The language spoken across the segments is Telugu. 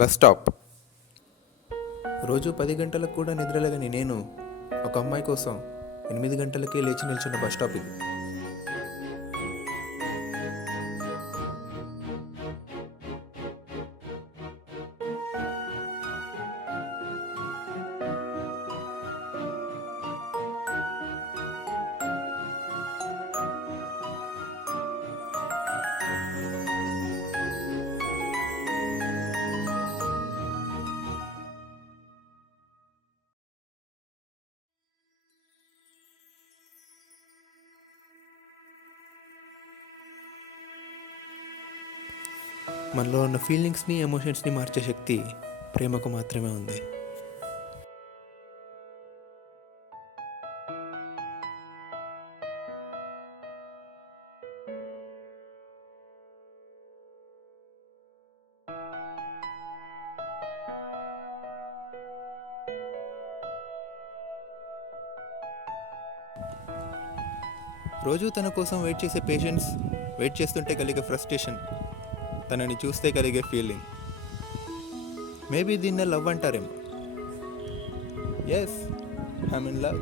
Bus stop. రోజు 10 గంటలకు కూడా నిద్రలేగని నేను ఒక అమ్మాయి కోసం 8 గంటలకే లేచి నిల్చున్న బస్ స్టాప్ ఇది. మనలో ఉన్న ఫీలింగ్స్ని, ఎమోషన్స్ని మార్చే శక్తి ప్రేమకు మాత్రమే ఉంది. రోజు తన కోసం వెయిట్ చేసే పేషెన్స్, వెయిట్ చేస్తుంటే కలిగే ఫ్రస్ట్రేషన్, తనని చూస్తే కలిగే ఫీలింగ్, మేబీ దీన్నే లవ్ అంటారేమో. Yes, I'm in love.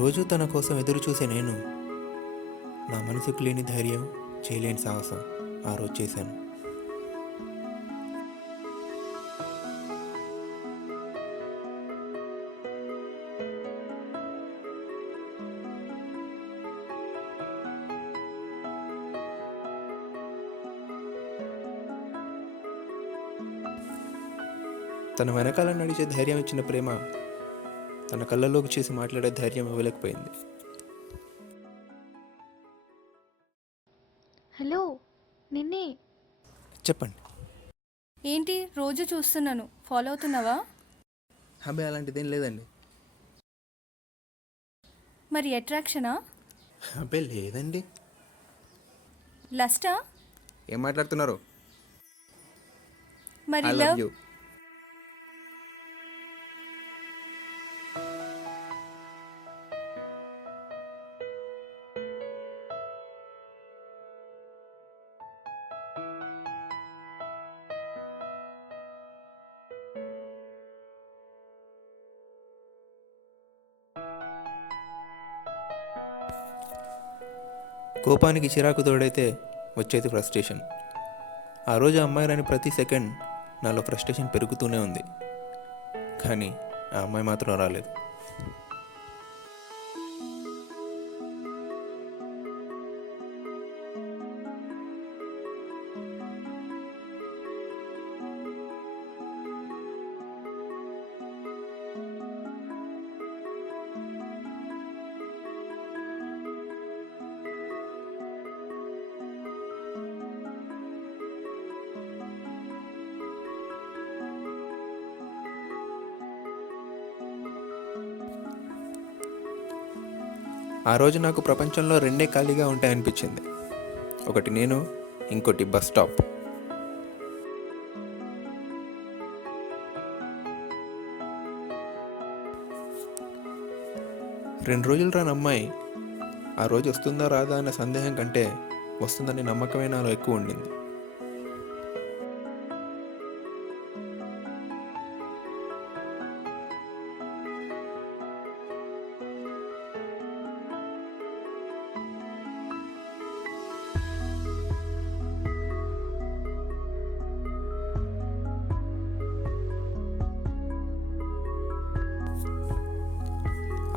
రోజు తన కోసం ఎదురు చూసే నేను నా మనసుకు లేని ధైర్యం, చేయలేని సాహసం ఆ రోజు చేశాను. తన వెనకాల నడిచే ధైర్యం ఇచ్చిన ప్రేమ తన కళ్ళలోకి చేసి మాట్లాడే ధైర్యం ఇవ్వలేకపోయింది. హలో, నిన్నే. చెప్పండి. ఏంటి రోజు చూస్తున్నాను, ఫాలో అవుతున్నావా? అబ్బాయి అలాంటిదేం లేదండి. మరి అట్రాక్షనా? అబ్బాయి లేదండి. లస్టా? ఏం మాట్లాడుతున్నారు? మరి ఐ లవ్ లవ్? యూ. కోపానికి చిరాకు తోడైతే వచ్చేది ఫ్రస్ట్రేషన్. ఆ రోజు అమ్మాయి రాని ప్రతి సెకండ్ నాలో ఫ్రస్ట్రేషన్ పెరుగుతూనే ఉంది. కానీ ఆ అమ్మాయి మాత్రం రాలేదు. ఆ రోజు నాకు ప్రపంచంలో రెండే ఖాళీగా ఉంటాయనిపించింది. ఒకటి నేను, ఇంకోటి బస్ స్టాప్. రెండు రోజులు రాని అమ్మాయి ఆ రోజు వస్తుందా రాదా అన్న సందేహం కంటే వస్తుందని నమ్మకమే నాలో ఎక్కువ ఉండింది.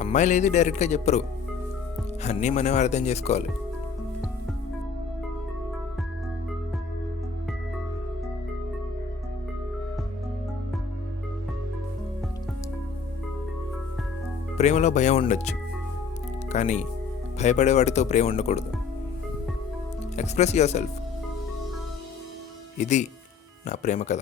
అమ్మాయిలు ఏది డైరెక్ట్గా చెప్పరు, అన్నీ మనం అర్థం చేసుకోవాలి. ప్రేమలో భయం ఉండొచ్చు, కానీ భయపడేవాడితో ప్రేమ ఉండకూడదు. Express your self. ఇది నా ప్రేమ కథ.